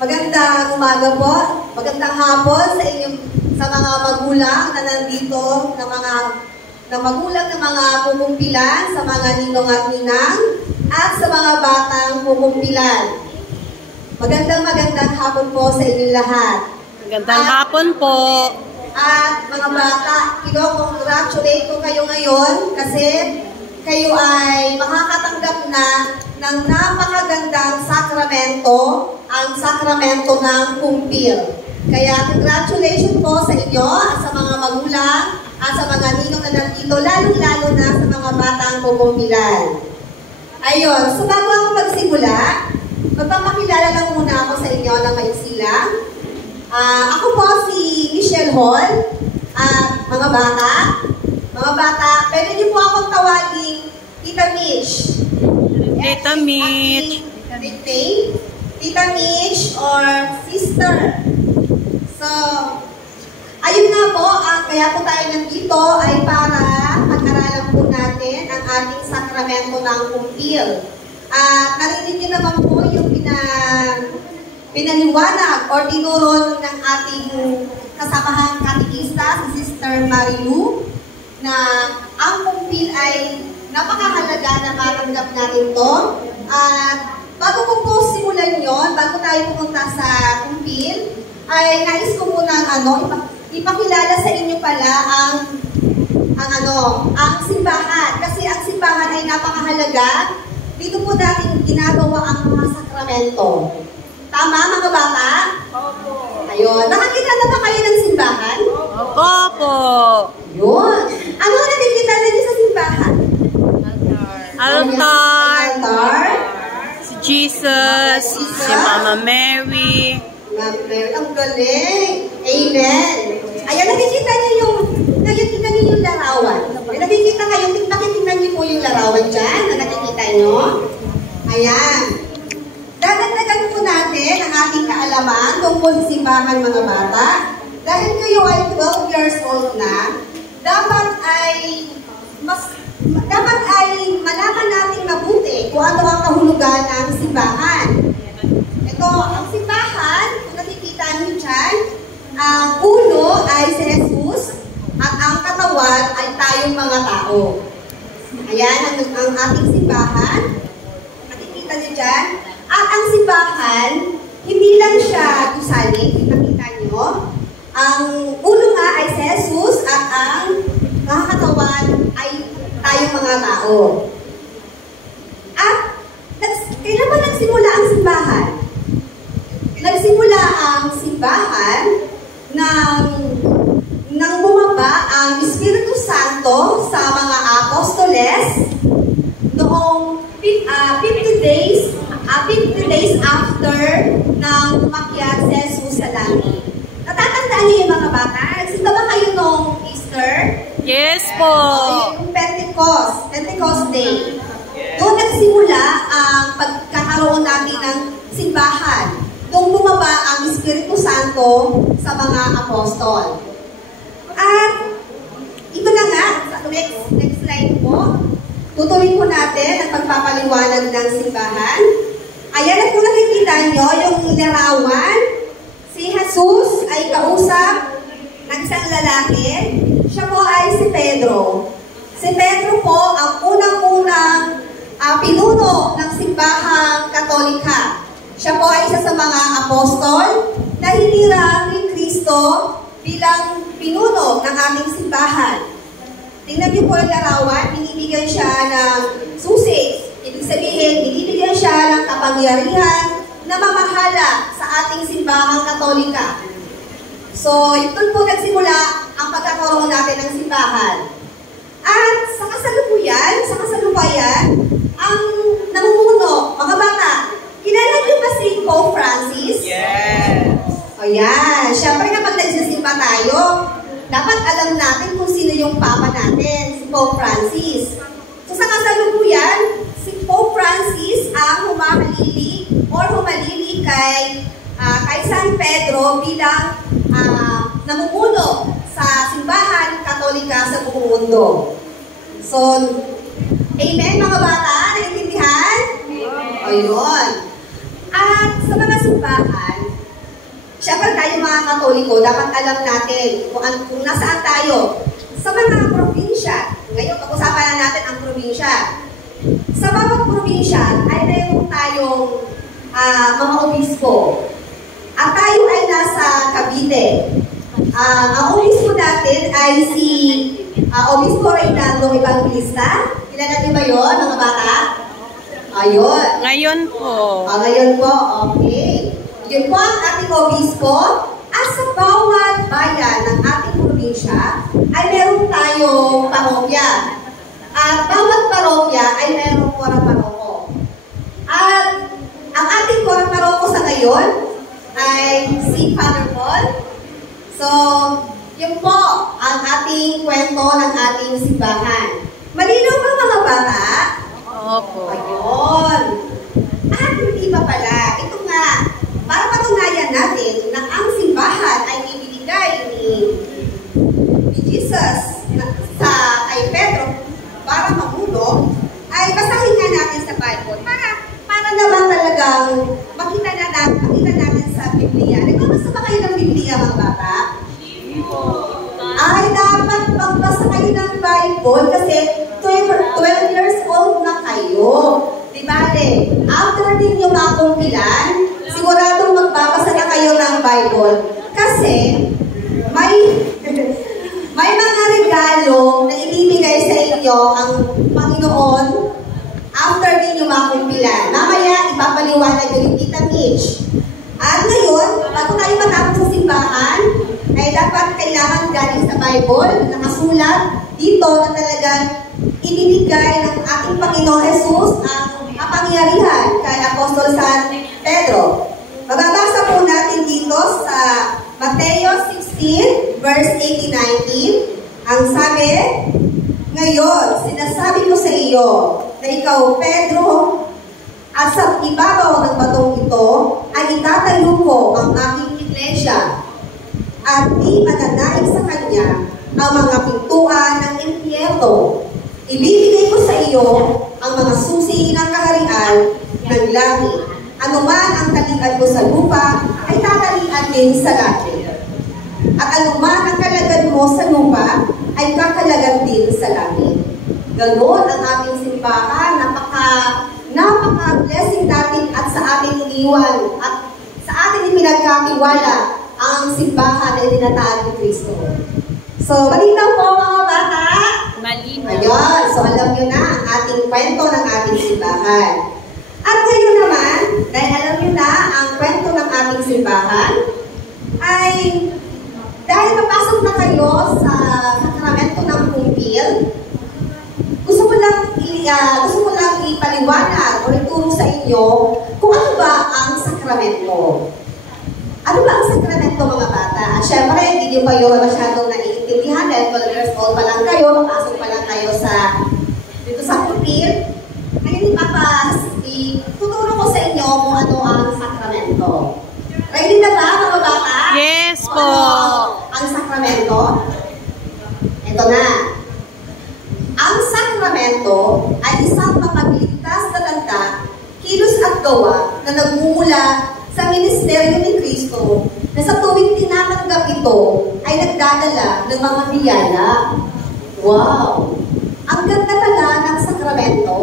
Magandang umaga po. Magandang hapon sa inyong sa mga magulang na nandito, na magulang ng mga pumumpilan, sa mga ninong at ninang, at sa mga batang pumumpilan. Magandang hapon po sa inyong lahat. Magandang hapon po. At mga bata, congratulate ko kayo ngayon kasi kayo ay makakatanggap na ng napakagandang sakramento, ang sakramento ng kumpil. Kaya congratulations po sa inyo at sa mga magulang at sa mga ninong na nandito, lalong-lalo na sa mga batang pumumpilan. Ayun, so bago ako magsimula, magpapakilala lang muna ako sa inyo ng maiksi lang. Ako po si Michelle Hall at mga bata, pwede niyo po akong tawagin Tita Mitch. Tita Mitch. Nickname, Tita Mitch or Sister. So, ayun nga po, kaya po tayo nandito ay para pag-aralan po natin ang ating sakramento ng kumpil. At narinig niyo naman po yung pinaliwanag o tinuro ng ating kasamahang katikista, si Sister Marilu, na ang kumpil ay napakahalaga na matanggap natin to. At bago ko po simulan yon, bago tayo pumunta sa kumpil, ay nais ko muna ipakilala sa inyo pala ang simbahan. Kasi ang simbahan ay napakahalaga. Dito po natin ginagawa ang mga sakramento. Tama, mga bata? Opo. Ayun. Nakakita na ba kayo ng simbahan? Opo. Yun. Ano nakikita niyo sa simbahan? Altar. Si Jesus. Si Mama Mary. Ang galing. Amen. Ayan, nakikita niyo yung larawan. Nakikita kayo, tingnan niyo po yung larawan dyan na nakikita niyo. Ayan. Dadagdagan po natin ang ating kaalaman tungkol sa simbahan, mga bata. Dahil kayo ay 12 years old na, dapat ay malaman natin mabuti kung ano ang kahulugan ng simbahan. Ito, ang simbahan, kung nakikita niyo dyan, ang ulo ay si Jesus at ang katawan ay tayong mga tao. Ayan ang ating simbahan. Nakikita niyo dyan. At ang simbahan, hindi lang siya gusali, nakita niyo. Ang ulo nga ay si Jesus at ang katawan ay tayong mga tao. At kailan ba nagsimula ang simbahan? Nagsimula ang simbahan nang bumaba ang Espiritu Santo sa mga apostoles noong 50 days after nang umakyat si Jesus sa langit. Natatandaan niyo yung mga bata? Nagsimba ba kayo noong Easter? Yes po. Yung Pentecost Day. Doon nagsimula ang pagkakaroon natin ng simbahan. Doon bumaba ang Espiritu Santo sa mga apostol. At ito na nga, next slide po. Tutuloy po natin ang pagpapaliwanag ng simbahan. Ayan, at kung nakikita nyo yung larawan, si Jesus ay kausap ng isang lalaki. Siya po ay si Pedro. Si Pedro po ang unang-unang pinuno ng simbahang Katolika. Siya po ay isa sa mga apostol na hinirang ni Kristo bilang pinuno ng aming simbahan. Tingnan niyo po ang larawan, binibigyan siya ng susi. Ibig sabihin, binibigyan siya ng kapangyarihan na mamahala sa ating simbahang Katolika. So, ito po nagsimula ang pagkakaroon natin ng simbahan. At sa kasalukuyan, ang namumuno, mga bata, kilala niyo ba si Pope Francis? Yes! O yan, syempre kapag nagsisimba tayo, dapat alam natin kung sino yung Papa natin, si Pope Francis. So sa kasalukuyan, si Pope Francis ang humalili kay San Pedro bilang namumuno sa simbahan Katolika sa buong mundo. So, amen mga bata? Naintindihan? Amen. Ayun. Katoliko, dapat alam natin kung nasaan tayo. Sa mga probinsya, ngayon pag-usapan na natin ang probinsya. Sa bawat probinsya ay mayroon tayong mga obispo. At tayo ay nasa Cavite. Ang obispo natin ay si Obispo Reynaldo Evangelista. Kilala niyo ba yun, mga bata? Ayun. Ngayon po. Ngayon po, okay. Yun po ang ating obispo. At sa bawat bayan ng ating probinsya ay meron tayong parokya. At bawat parokya ay meron korang paroko. At ang ating korang paroko sa ngayon ay si Father Paul. So, yun po ang ating kwento ng ating simbahan. Malinaw ba mga bata? Opo. Ayun. At hindi pa pala. Ito nga, para patunayan natin na ang simbahan ay ibinigay ni Jesus kay Pedro para mamuno, ay basahin nga natin sa Bible para naman talagang makita natin sa Biblia. Nagbabasa ba kayo ng Biblia, mga bata? Ay, dapat magbasa kayo ng Bible kasi 12 years old na kayo. Diba, after din yung makumpilan, siguradong magbabasa na kayo ng Bible. Kasi, may mga regalo na ibibigay sa inyo ang Panginoon after din yung makumpilan. Mamaya, ipapaliwanag yung Tita Mitch. At ngayon, bago tayo matapos sa simbahan, ay dapat kailangan galing sa Bible, nakasulat dito na talagang ibinigay ng ating Panginoon Jesus ang kapangyarihan kay Apostol San Pedro. Mababasa po natin dito sa Mateo 16, verse 18-19. Ang sabi, ngayon, sinasabi ko sa iyo na ikaw, Pedro, at sa ibabaw ng batong ito ay itatayo ko ang aking iglesia at di mananaig sa kanya ang mga pintuan ng impyerno. Ibibigay ko sa iyo ang mga susi ng kaharian ng langit. Anuman ang talian mo sa lupa ay tatalian din sa langit. At anuman ang kalagad mo sa lupa ay kakalagad din sa langit. Ganon ang aming simbahan. Napaka-blessing natin at sa ating iniwan at sa ating pinagkatiwala ang simbahan na itinatag ni Kristo. So, malinaw po mga bata? Malinaw. Ayun. So, alam nyo na ang ating kwento ng ating simbahan. At ngayon naman, dahil alam nyo na ang kwento ng ating simbahan, ay dahil napasok na kayo sa sakramento ng kumpil, gusto ko lang ipaliwanag o ituro sa inyo kung ano ba ang sakramento. Ano ba ang sakramento, mga bata? At syempre, hindi nyo kayo masyadong naiintindihan dahil 12 years old pa lang kayo, napasok pa lang kayo dito sa kumpil. Ngayon, tuturo ko sa inyo kung ano ang sakramento. Ready na ba, mga bata? Yes po. Ang sakramento? Ito na. Ang sakramento ay isang mapagligtas na tanda, kilos at gawa na nagmumula sa ministeryo ni Kristo na sa tuwing tinatanggap ito ay nagdadala ng mga biyaya. Wow! Ang ganda pala ng sakramento.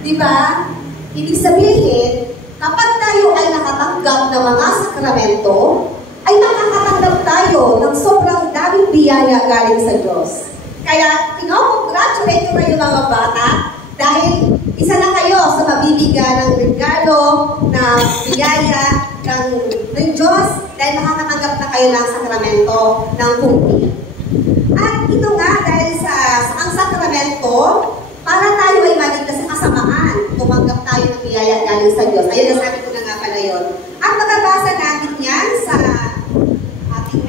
Diba? Ibig sabihin, kapag tayo ay nakatanggap ng mga sakramento, ay makakatanggap tayo ng sobrang daming biyaya galing sa Diyos. Kaya, congratulate ko kayo mga bata dahil isa na kayo sa mabibigyan ng regalo, na biyaya ng Diyos dahil makakatanggap na kayo ng sakramento ng kumpil. At ito nga, dahil sa ang sakramento, para tayo ay maligtas sa kasamaan, tumanggap tayo ng biyaya galing sa Diyos. Ayun, nasabi ko na nga pala yun. At mababasa natin yan sa ating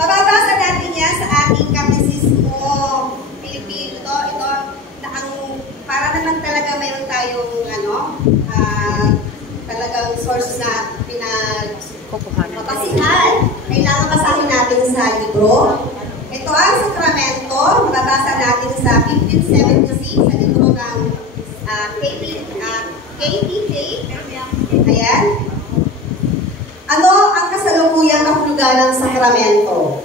mababasa natin yan sa ating Katekismo Pilipino. Ito, para naman talaga mayroon tayong talagang source na pinagpapasihan. Kailangan basahin natin sa libro. Ito ang sakramento. Mababasa natin sa 1576 sa libro ng KPJ. Ayan. katungganang sakramento.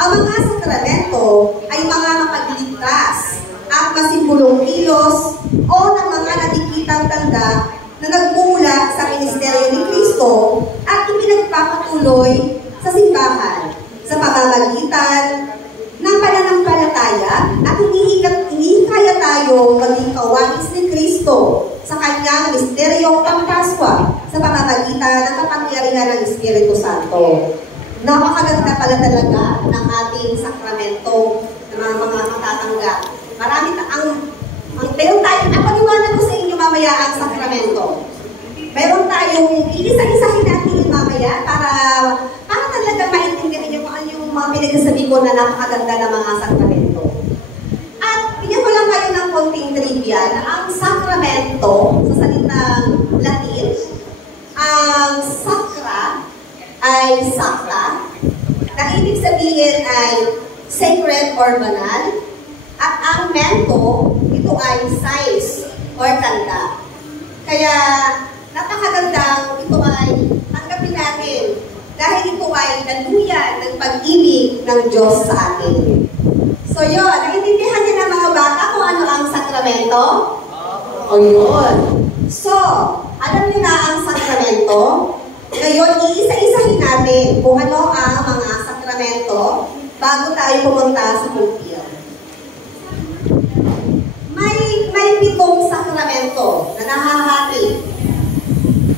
Ang mga sakramento ay mga mapagligtas at masimbulong kilos o ng mga nakikitang tanda na nagmumula sa ministeryo ni Kristo at ipinagpapatuloy sa simbahan sa pamamagitan ng pananampalataya at hinihikaya tayo maging kawangis ni Kristo sa kanyang misteryong Pampaswa sa pamamagitan ng kapangyarihan ng Espiritu Santo. Napakaganda pala talaga ng ating sakramento ng mga matatanggap. Marami meron tayong, paliwanag ko sa inyo mamaya ang sakramento. Meron tayong, isa-isahin natin mamaya para talaga maintindihan niyo kung ano yung mga pinagsasabi ko na napakaganda ng mga sakramento. At bigyan ko lang kayo ng konting trivia na ang sakramento, sa salitang Latin, ang sakra ay sakta, na ibig sabihin ay sacred or banal, at ang mento, ito ay size or tanda. Kaya, napakagandang ito ay tanggapin natin dahil ito ay naduyan ng pag-ibig ng Diyos sa atin. So yun, naiintindihan niyo na mga bata kung ano ang sakramento? O yun. So, alam niyo na ang sakramento. Ngayon, iisa-isahin natin kung ano ang mga sakramento bago tayo pumunta sa pulpito. May 7 sakramento na nahahati.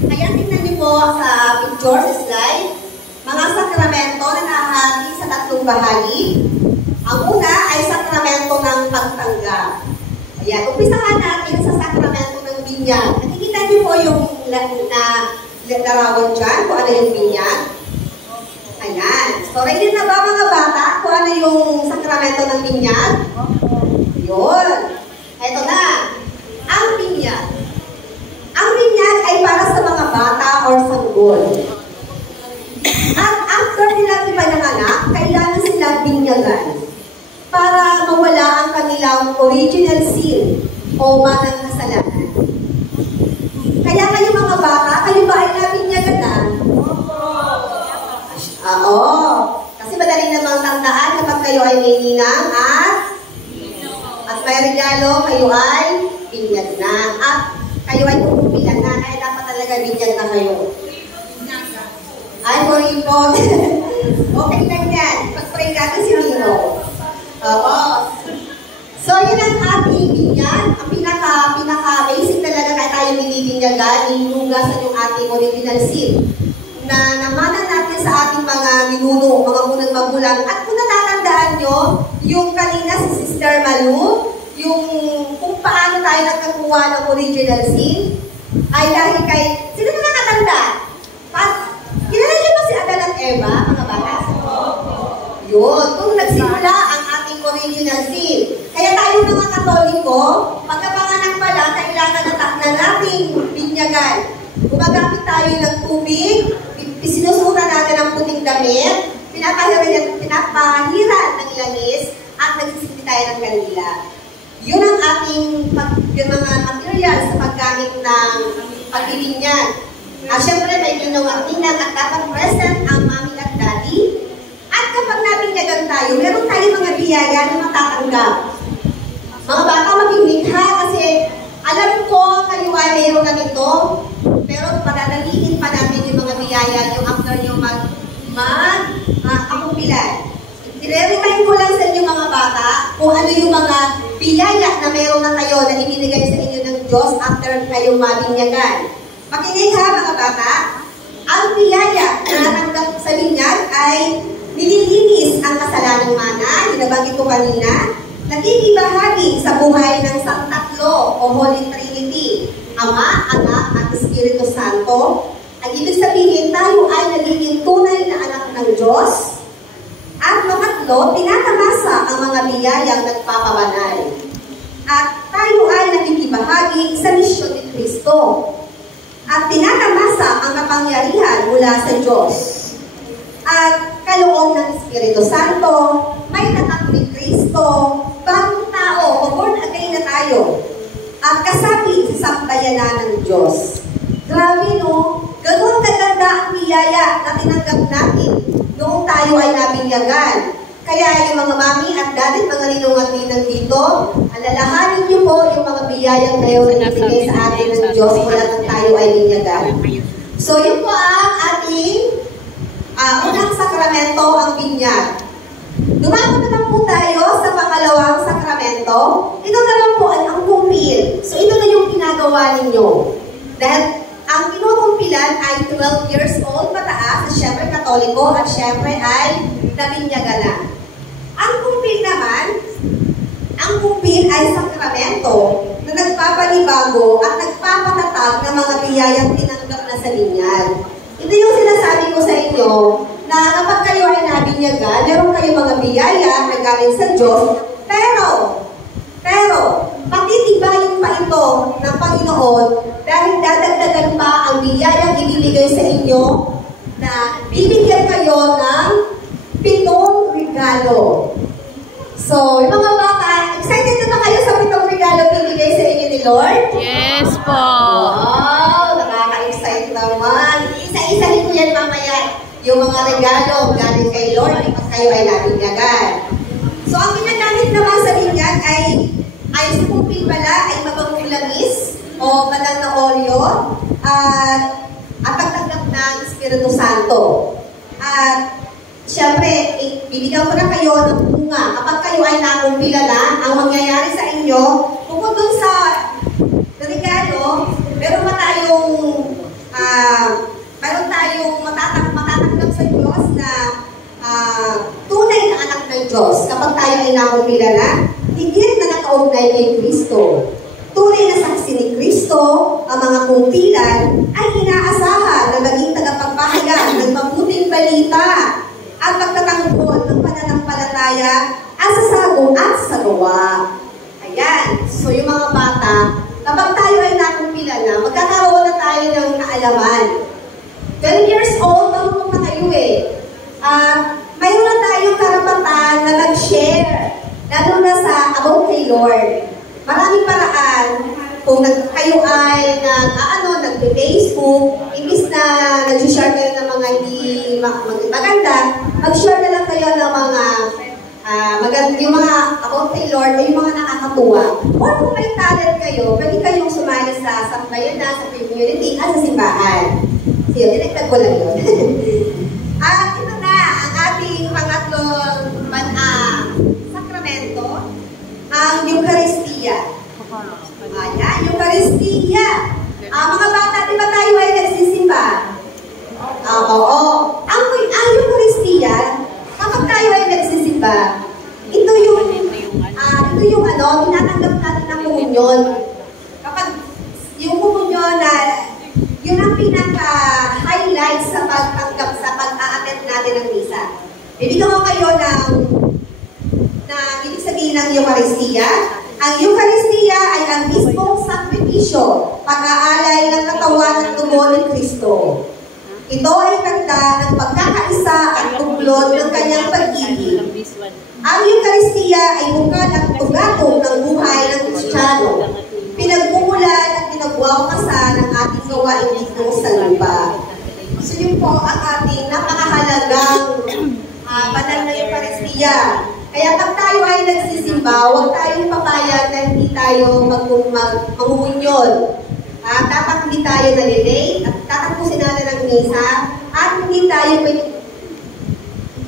Kaya tingnan niyo po sa picture, sa slide, mga sakramento na nahahati sa 3 bahagi. Ang una ay sakramento ng pagtanggap. Ayan, umpisahan natin sa sakramento ng binyag. Nakikita niyo po yung larawan dyan, kung ano yung binyag. Ayan. So, ready na ba mga bata kung ano yung sakramento ng binyag? Yun. Ito na. Ang binyag. Ang binyag ay para sa mga bata or sanggol. At after nila ipananganak, kailangan silang binyagan para mawala ang kanilang original sin o manang kasalanan. Kaya kayo mga bata, kayo ba ay nabinyagan na? Oo. Kasi madali namang tandaan kapag kayo ay may ninang at may regalo, kayo ay binyag na. At kayo ay pupupilan na. Kaya dapat talaga binyag na kayo. Ay, sorry po. Okay lang yan. Pag-pray natin si Nino. Oo. So, yun ang ating binyag. Ang pinaka-basic talaga na tayo binibinyagan, inugasan yung ating original sin na namanan natin sa ating mga ninuno, mga munang magulang. At kung natatandaan nyo, yung kanina si Sister Malu, yung kung paano tayo nagkakuha ng original sin, ay dahil kay, sino na nakatanda? Kilala niyo ba si Adan at Eva, mga bata? Yun, kung nagsimula ang ating original sin. Kaya tayo mga Katoliko, pagkapanganak pala, kailangan na nating binyagan. Gumagamit tayo ng tubig, sinusunan natin ang puting damit, pinapahiran ng langis, at nagsisimpi tayo ng kanila. Yun ang ating yung mga materials sa paggamit ng pagbibinyag. Siyempre, may ninong at ninang at dapat present ang mami at daddy. At kapag nabinyagan tayo, meron tayong mga biyaya na matatanggap. Mga bata, makinig ha, kasi alam ko kayo ay mayroon na nito, pero padadaliin pa natin yung mga biyaya yung after nyo mag-akupilan. I-remind ko lang sa inyo mga bata kung ano yung mga biyaya na mayroon na kayo na ibinigay sa inyo ng Diyos after kayong mabinyagan. Makinig ha mga bata, ang biyaya na natanggap sa binyag ay nililinis ang kasalanang mana, nabanggit ko kanina, nagiging bahagi sa buhay ng Santatlo o Holy Trinity, Ama, Anak, at Espiritu Santo. Ang ibig sabihin, tayo ay nagiging tunay na anak ng Diyos. At pangatlo, tinatamasa ang mga biyayang nagpapabanal. At tayo ay nagkikibahagi sa misyon ni Kristo. At tinatamasa ang kapangyarihan mula sa Diyos. At kaloob ng Espiritu Santo, may tatak ni Kristo, bagong tao o born again na tayo. At kasapi sa sambayanan ng Diyos. Grabe no, ganoon kaganda ang biyaya na tinanggap natin noong tayo ay nabinyagan. Kaya yung mga mami at daddy, mga ninong at ninang dito, alalahanin niyo po yung mga biyayang kayo na ibigay sa atin ng Diyos mula nang tayo ay binyagan. So yun po ang ating unang sakramento, ang binyag. Dumako naman po tayo sa pangalawang sakramento. Ito naman po ay ang kumpil. So ito na yung ginagawa ninyo. Dahil ang kinukumpilan ay 12 years old pataas, at syempre katoliko, at syempre ay nabinyaga na. Ang kumpil ay sakramento na nagpapanibago at nagpapatatag ng mga biyayang tinanggap na sa linyag. Ito yung sinasabi ko sa inyo, na kapag kayo ay nabinyagan, meron kayong mga biyaya na galing sa Diyos, pero, patitibayin pa ito ng Panginoon dahil dadagdagan pa ang biyayang ibibigay sa inyo na bibigyan kayo ng 7 regalo. So, yung mga bata, excited na ba kayo sa 7 regalo bibigay sa inyo ni Lord? Yes po. Wow, nakaka-excite naman. Isa-isahin ko yan mamaya. Yung mga regalo galing kay Lord kapag kayo ay nabinyagan. So, ang ginagamit naman sa binyag ay sa kumpil pala ay mabangong langis o banal na olyo at pagtanggap ng Espiritu Santo. At syempre, bibigyan ko na kayo ng bunga. Kapag kayo ay nakumpila na, ang mangyayari sa inyo, bukod dun sa regalo, meron tayong matatanggap sa Diyos na tunay na anak ng Diyos. Kapag tayo ay nakumpila na, higit na nakaugnay kay Kristo. Tunay na saksi ni Kristo, ang mga kumpilan ay inaasahan na maging tagapagpahayag ng mabuting balita at pagtatanggol ng pananampalataya at sa sago at sa gawa. Ayan. So yung mga bata, kapag tayo ay nakumpila na, magkakaroon na tayo ng kaalaman. 12 years old, marunong na kayo eh. Mayroon na tayong karapatan na mag-share, lalo na sa about kay Lord. Maraming paraan. Kung kayo ay nag-Facebook, imbis na nag-share kayo ng mga hindi maganda, mag-share na lang kayo ng mga yung mga about kay Lord o yung mga nakakatuwa. Or kung may talent kayo, pwede kayong sumali sa sambayan na, sa community at sa simbahan. So yun, dinagdag ko lang yun. At ito na ang ating pangatlong sakramento, ang Eucharistia. Ayan, Eucharistia. Mga bata, di ba tayo ay nagsisimba? Oo. Ang Eucharistia, kapag tayo ay nagsisimba, ito yung tinatanggap natin ng komunyon. Kapag yung komunyon na yun ang pinaka-highlight sa pagtanggap, sa pag-a-attend natin ng misa. Bibigyan ko kayo ng ibig sabihin ng Eucharistia. Ang Eucharistia ay ang mismong sakripisyo, pag-aalay ng katawan at dugo ni Kristo. Ito ay tanda ng pagkakaisa at tuglod ng kanyang pag-ibig. Ang Eucharistia ay bukal at tugatong ng buhay ng Kristiyano. Pinagmumulan at pinagwawakasan ng ating gawain dito sa lupa. So yun po ang ating napakahalagang banal na Eucharistia. Kaya pag tayo ay nagsisimba, huwag tayong papayag na hindi tayo mangumunyon. Dapat hindi tayo nalilate at tatapusin natin ang misa at hindi tayo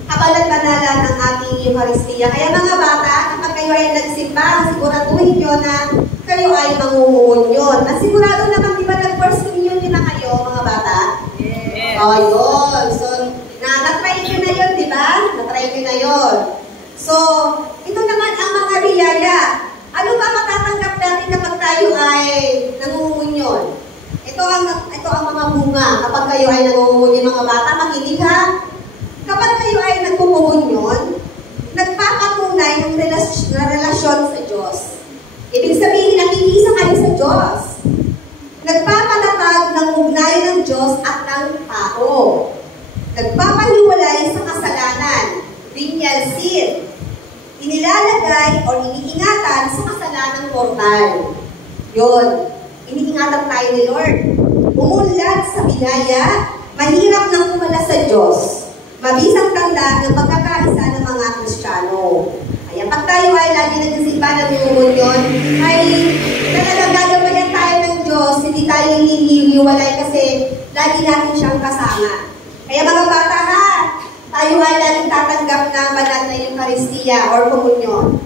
kabalan-banalan ng ating Eucharistia. Kaya mga bata, kapag kayo ay nagsimba, siguraduhin nyo na kayo ay mangumunyon. At sigurado naman, di ba, nag-first communion na kayo, mga bata? Yes. O, yun. So, na-try nyo na yun, di ba? Na-try nyo na yun. So, ito naman ang mga biyaya. Ano ba matatanggap natin kapag tayo ay nangungunyon? Ito ang mga bunga. Kapag kayo ay nangungunyon, mga bata, makinig ha. Kapag kayo ay nagkumunyon, nagpapatunay ng relasyon sa Diyos. Ibig sabihin, nakikisa kayo sa Diyos. Nagpapatatag ng ugnayan ng Diyos at ng tao. Nagpapahiwalay sa kasalanan. Venial sin. Inilalagay o iniingatan sa kasalanang mortal. Yun. Iniingatan tayo ni Lord. Umunlad sa biyaya, mahirap nang kumala sa Diyos. mabisang tanda ng pagkakaisa ng mga Kristiyano. Kaya pag tayo ay lagi nagsisimba ng komunyon, ay talagang gagabayan tayo ng Diyos, hindi tayo hinihiwalay kasi lagi natin siyang kasama. Kaya mga bata ha, tayo ay laging tatanggap ng banal na Eucharistia or komunyon.